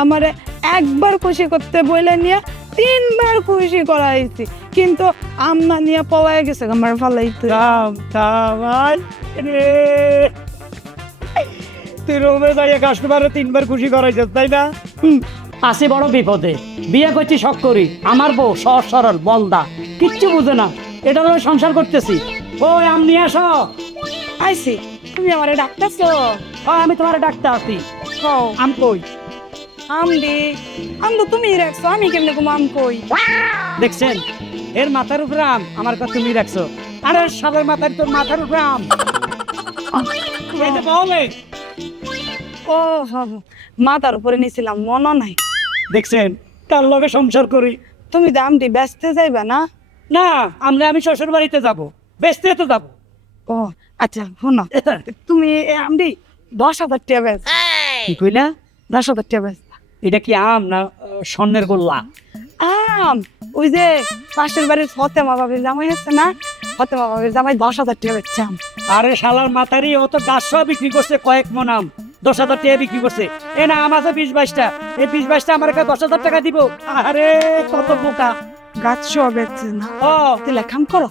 আমারে একবার খুশি করতে বলে নিয়ে 3বার খুশি করাইছি, কিন্তু আম্মা নিয়ে পলায় গেছে আমার ফালাইতে। তুই রুমে দাঁড়িয়ে কাস্টমারে 3বার খুশি করাইছিস তাই না? আসি বড় বিপদে, বিয়ে করছি শখ করি, আমার বউ সহজ সরল বলদা, কিচ্ছু বুঝে না, এটা হলো সংসার করতেছি। ওই আম নিয়ে আসো। আইছি, তুমি আমারে ডাকতেছো? আমি তোমার ডাকতে আসি। কও আম কই? আম তো তুমি রাখছো, আমি কেমনে কম আম কই? দেখছেন, এর মাথার উপরে আম, আমার কথা তুমি রাখছো। আরে সবার মাথার, তোর মাথার উপরে আম। এই যে বলে, ও মাথার উপরে নিছিলাম, মনে নাই। দেখছেন তার লগে সংসার করি। তুমি দামটি বেচতে যাইবা না? না, আমি শ্বশুর বাড়িতে যাবো, বেচতে তো যাবো। ও আচ্ছা, শোনো, তুমি আমদি 10,000 টাকা বেচ। কি কইলা? 10,000 টাকা বেচ। এটা কি আম না স্বর্ণের গোল্লা? আম, ওই যে পাশের বাড়ির ফতেমা বাবির জামাই হচ্ছে না, ফতেমা বাবির জামাই 10,000 টাকা বেচছে আম। আরে শালার মাথারি, ও তো গাছ সহ বিক্রি করছে, কয়েক মন আম 10,000 টাকা বিক্রি করছে। এ না, আম আছে 20-22টা, এই 20-22টা আমার কাছে 10,000 টাকা দিব। আরে কত বোকা। গাছ সহ বেচছে না? ও তাহলে কাম করো,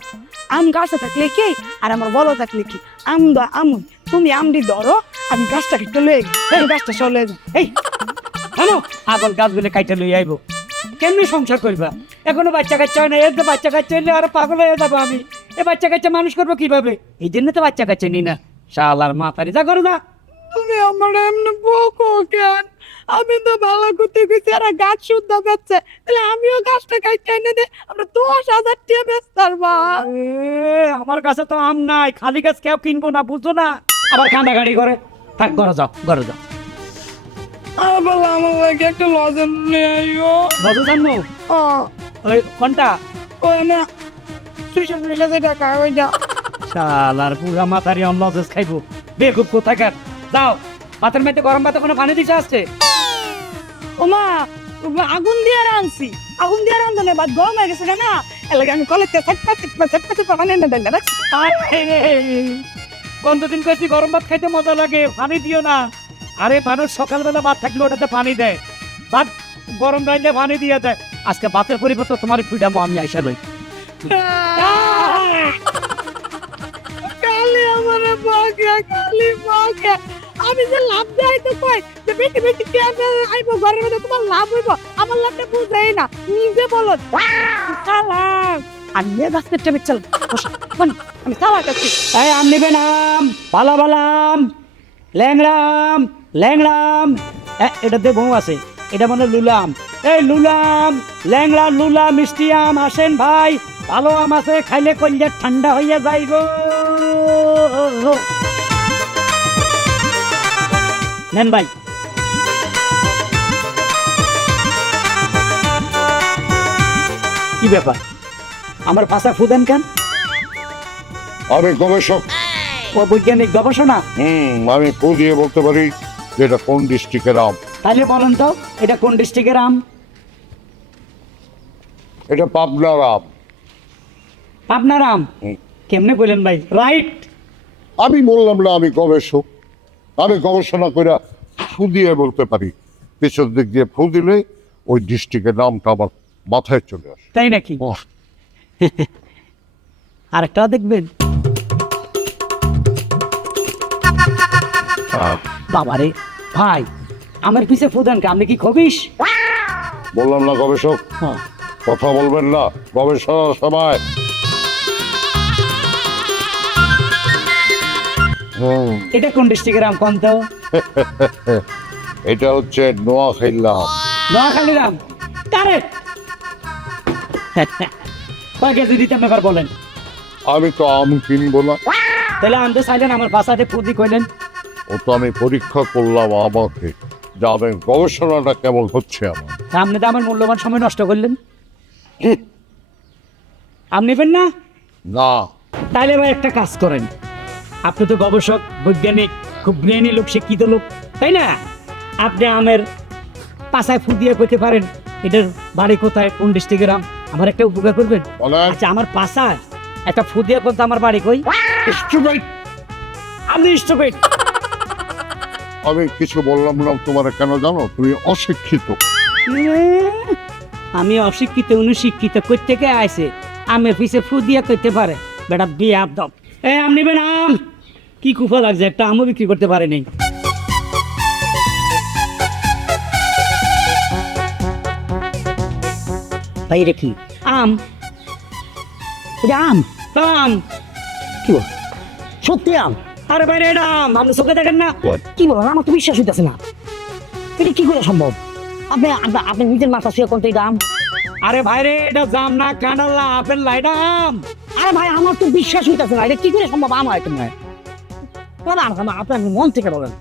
আম গাছে থাকলে কি আর আমার বলো থাকলে কি, আম দা আম, তুমি আমটি ধরো, আমি গাছটা কেটে লয়ে গেই, গাছটা চলে যাও। এই কেন আগল গাছগুলো কাইটা লই আইবো? কেমনি সংসার করবা? এখনো বাচ্চা কাচ্চা হয় না, এর তো বাচ্চা কাচ্চা হইলে আরো পাগল হয়ে যাবো আমি। এ বাচ্চা কাচ্চা মানুষ করবো কিভাবে? এই জন্য তো বাচ্চা কাচ্চা নি না। শালার মাথারি, যা করো না। তুমি আমার এমনি বকো কেন? আমি তো ভালো করতে গেছি, আর গাছ শুদ্ধ বেচছে, তাহলে আমিও গাছটা কাটতে এনে দে, আমরা 10,000 টাকা বেচতার বা। আমার কাছে তো আম নাই, খালি গাছ কেউ কিনবো না, বুঝছো না? আবার কান্দাকাটি করে। থাক, ঘরে যাও, ঘরে যাও। আবার আমার লাগে একটা লজেন নিয়ে আইও। বুঝো জানো? ওই কোনটা? ওই না 350 টাকা ওইটা। শালার পুরা মাথারি অনলজেস খাইবো, বেকুব কোথাকার। যাও, ভাতের মধ্যে গরম ভাতে কোনো পানি দিতে আসছে? ওমা, আগুন দিয়ে রাঁধছি, আগুন দিয়ে রাঁধো না, ভাত গরম হয়ে গেছে না, এলাকা আমি কলেতে ছাটপা পানি এনে দেন না। কতদিন কইছি গরম ভাত খাইতে মজা লাগে, পানি দিও না। আরে মানুষ সকালবেলা ভাত থাকলে ওটাতে পানি দেয়, ভাত গরম রাইলে পানি দিয়ে দেয়। আজকে ভাতের পরিবর্তে তোমার ফ্রিডাম আমি আইসা লই। কালি আমার বাগা, কালি বাগা, আমি যে লাভ দেয় তো কই যে বেটি বেটি কে আইবো ঘরের মধ্যে, তোমার লাভ হইব, আমার লাভটা বুঝাই না, নিজে বলো সালাম। আমি নিয়ে যাচ্ছি টেবিল, চল আমি সালা কাছি। এই আম নেবেন, আম পালা বালাম, ল্যাংরাম ল্যাংরাম। এটা দিয়ে বউ আছে, এটা মানে লুলাম। এই লুলাম, ল্যাংড়া লুলা মিষ্টি আম আসেন ভাই, ভালো আম আছে, খাইলে কলিজা ঠান্ডা হইয়া যাইব। নেন ভাই। কি ব্যাপার, আমার পাশা ফুদেন কেন? আমি গবেষক। ও বৈজ্ঞানিক গবেষণা? আমি ফু দিয়ে বলতে পারি যে এটা কোন ডিস্ট্রিক্টের আম। তাহলে বলেন তো, এটা কোন ডিস্ট্রিক্টের আম? এটা পাবনার আম। আপনার আম? কেমনে বললেন ভাই? রাইট। আমি বললাম না আমি গবেষক, আমি গবেষণা করে ফু দিয়ে বলতে পারি। পিছন দিক দিয়ে ফু দিলে ওই ডিস্ট্রিক্টের নামটা আমার মাথায় চলে আসে। তাই নাকি? আরেকটা দেখবেন। বাবারে ভাই, আমার পিছে ফুদানকে আপনি কি খবিস? বললাম না গবেষক, কথা বলবেন না গবেষণার সময়। এটা কোন ডিস্ট্রিক্টের আম কোন তো? এটা হচ্ছে নোয়াখাইল্লা আম। নোয়াখালীর আম? কারেক্ট। কয় কেজি দিতে ব্যাপার বলেন? আমি তো আম কিনবো না। তাহলে আনতে চাইলেন, আমার বাসাতে ফুদি কইলেন। ও তো আমি পরীক্ষা করলাম আমাকে, যাবেন গবেষণাটা কেমন হচ্ছে আমার। আপনি তো আমার মূল্যবান সময় নষ্ট করলেন। আম নেবেন না? না। তাইলে ভাই একটা কাজ করেন, আপনি তো গবেষক, বৈজ্ঞানিক, খুব জ্ঞানী লোক, শিক্ষিত লোক, তাই না? আপনি আমের পাশায় ফু দিয়ে কইতে পারেন এটার বাড়ি কোথায়, কোন ডিস্ট্রিক্টের আম। আমার একটা উপকার করবেন? আচ্ছা, আমার পাশায় একটা ফু দিয়ে বলতে আমার বাড়ি কই। স্টুপিড, আপনি স্টুপিড। আমি কিছু বললাম না তোমার কেন জানো? তুমি অশিক্ষিত। আমি অশিক্ষিত অনুশিক্ষিত কই থেকে আইছে আমের পিছে ফু দিয়া করতে পারে বেটা বিয়া দম এ আম নিবেন আম কি কুফা লাগছে একটা আমও বিক্রি করতে পারে নাই ভাই এটা কি আম এটা আম আম কি বল সত্যি আম আরে বাইরে এটা আম আপনি চোখে দেখেন না কি বল আমার তো বিশ্বাস হইতেছে না এটা কি করে সম্ভব আপনি আপনি নিজের মাথা শুয়ে কোনটা এটা আম আরে ভাইরে এটা জাম না কাঁঠাল আপেল না এটা আম আরে ভাই আমার তো বিশ্বাস হইতেছে না এটা কি করে সম্ভব আম হয় নয় আপনার মন থেকে বলেন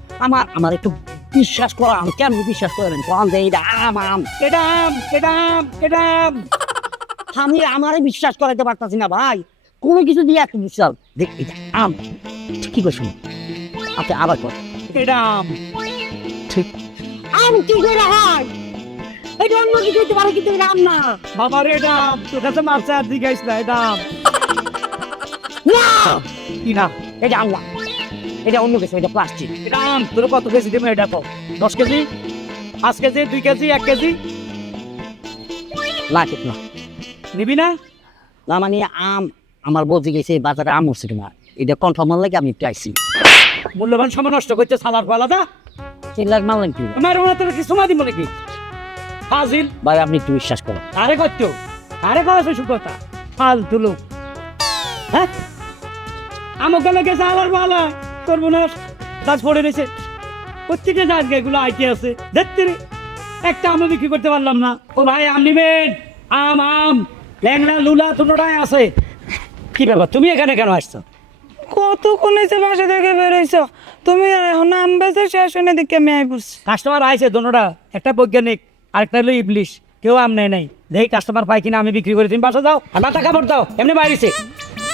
আমার একটু বিশ্বাস করা আম কেন বিশ্বাস করেন কোন যে এটা আম আম এটা আম এটা আম এটা আম আমি আমারে বিশ্বাস করাইতে পারতাছি না ভাই কোনো কিছু দিয়ে একটা বিশ্বাস দেখ এটা আম কি করে শুনুন আপনি আবার কর এটা আম আম কি করে হয় এটা অন্য কিছু হইতে পারে কিন্তু এটা আম না বাবা রে এটা আম তোর কাছে মারছে আর জিজ্ঞাসা না এটা আম না কি না এটা আম না এটা অন্য কিছু এটা প্লাস্টিক এটা আম তোর কত কেজি দেবে এটা তো 10 কেজি 5 কেজি 2 কেজি 1 কেজি না ঠিক না নিবি না না মানে আম আমার বলতে গেছে বাজারে আম উঠছে কিনা এটা কনফার্ম লাগে আমি একটু আইসি মূল্যবান সময় নষ্ট করতে সালার পালাদা চিল্লার মারলেন কি আমার ওনা তোর কি সময় দিব নাকি ফাজিল ভাই আপনি একটু বিশ্বাস করেন আরে কত আরে কত সুকতা ফালতু লোক হ্যাঁ আমক গেলে গেছে আলার পালা তোর মনে দাঁত পড়ে রয়েছে প্রত্যেকটা দাঁত এগুলো আইতে আছে দেখতে রে একটা আমও বিক্রি করতে পারলাম না ও ভাই আম নিবেন আম আম ল্যাংড়া লুলা দুটোটাই আছে কি ব্যাপার তুমি এখানে কেন আসছো কতক্ষণ এসে বাসা থেকে বেরোইছো তুমি এখন আম বেচে শেষ হয়ে দেখে আমি আই পড়ছি কাস্টমার আইছে দুটোটা একটা বৈজ্ঞানিক আরেকটা হলো ইবলিশ কেউ আম নেয় নাই দেখি কাস্টমার পাই কিনা আমি বিক্রি করে তুমি বাসা দাও আমার টাকা ভর দাও এমনি বাইরেছে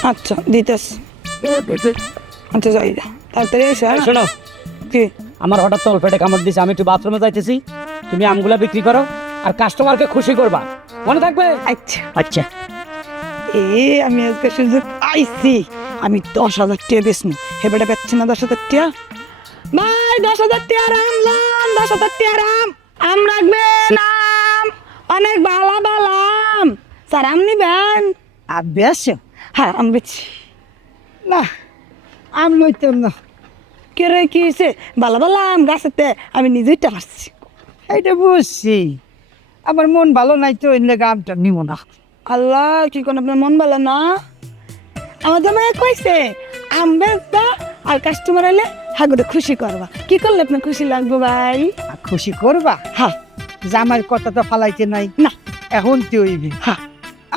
আচ্ছা দিতেস আচ্ছা যাই তাড়াতাড়ি এসে হ্যাঁ? শোনো কি আমার হঠাৎ তল পেটে কামড় দিছে আমি একটু বাথরুমে যাইতেছি তুমি আমগুলা বিক্রি করো আর কাস্টমারকে খুশি করবা মনে থাকবে আচ্ছা আচ্ছা আমি আজকে সুযোগ পাইছি আমি 10,000 টাকা বেচনু হেবেটা বেচছে না 10,000 টাকা ভাই 10,000 টাকা আম লাম 10,000 টাকা আম রাখবেন আম অনেক ভালো ভালো আম স্যার আম নিবেন আর বেশ হ্যাঁ আম বেচি না আম লইতাম না কে রে কি হয়েছে ভালো ভালো আম গাছেতে আমি নিজেই পারছি এটা বুঝছি আমার মন ভালো নাই তো এর লেগে আমটা নিব না আল্লাহ কি কোন আপনার মন ভালো না আমার জামাই কইছে আম বেচবা আর কাস্টমার এলে হাগুরে খুশি করবা কি করলে আপনার খুশি লাগবে ভাই খুশি করবা হ্যাঁ জামাইয়ের কথা তো ফালাইতে নাই না এখন তুই হইবি হ্যাঁ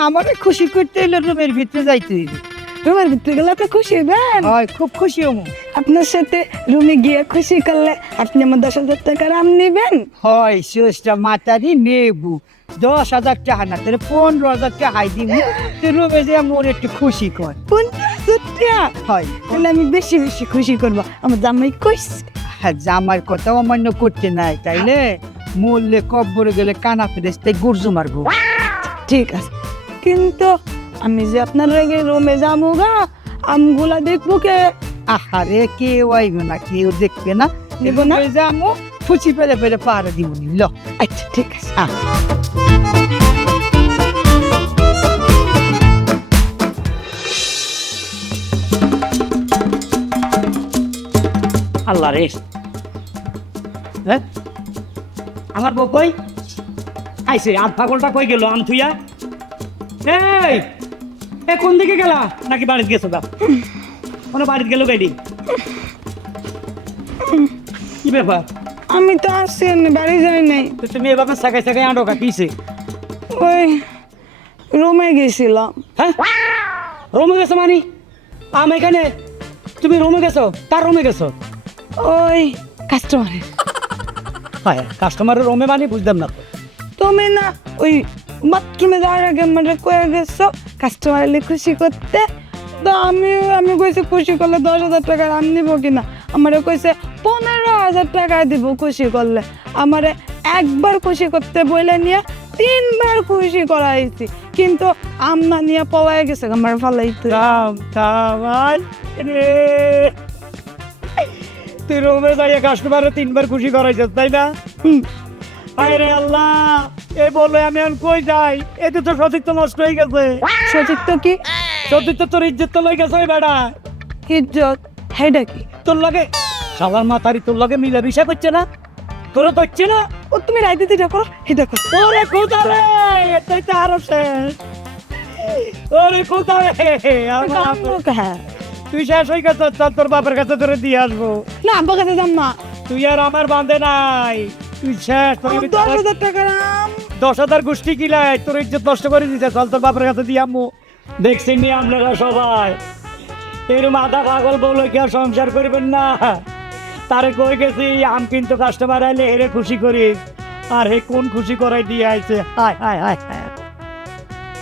আমারে খুশি করতে হইলে রুমের ভিতরে যাইতে হইবে রুমের ভিতরে গেলে আপনি খুশি হবেন হয় খুব খুশি হবো আপনার সাথে রুমে গিয়ে খুশি করলে আপনি আমার 10,000 টাকার আম নেবেন হয় সুস্থ মাতারি নেবু 10,000 টাকা না তাহলে 15,000 টাকা হাই দিব তুই রুমে যে মোর একটু খুশি কর 15,000 টাকা হয় তাহলে আমি বেশি বেশি খুশি করবো আমার জামাই কইছে হ্যাঁ জামাই কথা অমান্য করতে নাই তাইলে মরলে কব্বরে গেলে কানা ফেরেস্তে গুরজু মারবো ঠিক আছে কিন্তু আমি যে আপনার রেগে রুমে যাবো গা আমগুলা দেখবো কে আহারে কেউ আইবে না কেউ দেখবে না নেব না যাবো ফুচি পেরে পেরে পাহাড়ে দিব নিল আচ্ছা ঠিক আছে আল্লাহ রে হ্যাঁ আমার বউ কই আইছে আধ পাগলটা কই গেল আম থুইয়া এই এ কোন দিকে গেলা নাকি বাড়িতে গেছো দা কোনো বাড়িতে গেল গাইডি কি ব্যাপার আমি তো আসছি বাড়ি যাই নাই তো তুমি এভাবে সাকাই সাকাই আঁটো কাটিছে ওই রুমে গেছিলাম হ্যাঁ রুমে গেছো মানে আম এখানে তুমি রুমে গেছো কার রুমে গেছো ওই কাস্টমারের হ্যাঁ কাস্টমারের রুমে মানে বুঝলাম না তো তুমি না ওই বাথরুমে যাওয়ার আগে মানে কয়ে গেছো কাস্টমার এলে খুশি করতে তো আমি কইছি খুশি করলে 10,000 টাকার আম নিব কিনা আমারে কইছে 15,000 টাকা দিব খুশি করলে আমারে একবার খুশি করতে বলে নিয়ে 3বার খুশি করাইছি কিন্তু আম না নিয়ে পলায় গেছে আমার ফালাইতে থাম থাম রে তুই রুমে যাইয়া কাস্টমারে 3 বার খুশি করাইছিস তাই না? আরে আল্লাহ, এ বলে আমি এখন কই যাই? এতে তো সতীত্ব নষ্ট হয়ে গেছে। সতীর্থ কি? সতীত্ব তোর ইজ্জত তো লই গেছে ওই বেটা। ইজ্জত হেডা কি? তোর লগে শালার মাথারি তোর লগে মিলে বিষয় করছে না? তোরা তো হচ্ছে না? ও তুমি রাইতে দিটা করো হেডা করো। ওরে খোদা রে, এটাই তো আরো শেষ। ওরে খোদা রে, হ্যাঁ তুই শেষ হয়ে গেছ, চল তোর বাপের কাছে তোরে দিয়ে আসবো। না আব্বা কাছে যাম না। তুই আর আমার বাঁধে নাই, তুই শেষ। তোর আমি 10,000 টাকা নাম 10,000 গোষ্ঠী কিলাই তোর ইজ্জত নষ্ট করে দিতে। চল তোর বাপের কাছে দিয়ে আম্মু। দেখছেন নি আপনারা সবাই, এরকম আধা পাগল বলে কি আর সংসার করবেন না? তারে কই গেছি আম কিন্তু কাস্টমার আইলে হেরে খুশি করি, আর হে কোন খুশি করাই দিয়ে আইছে। হায় হায় হায় হায়।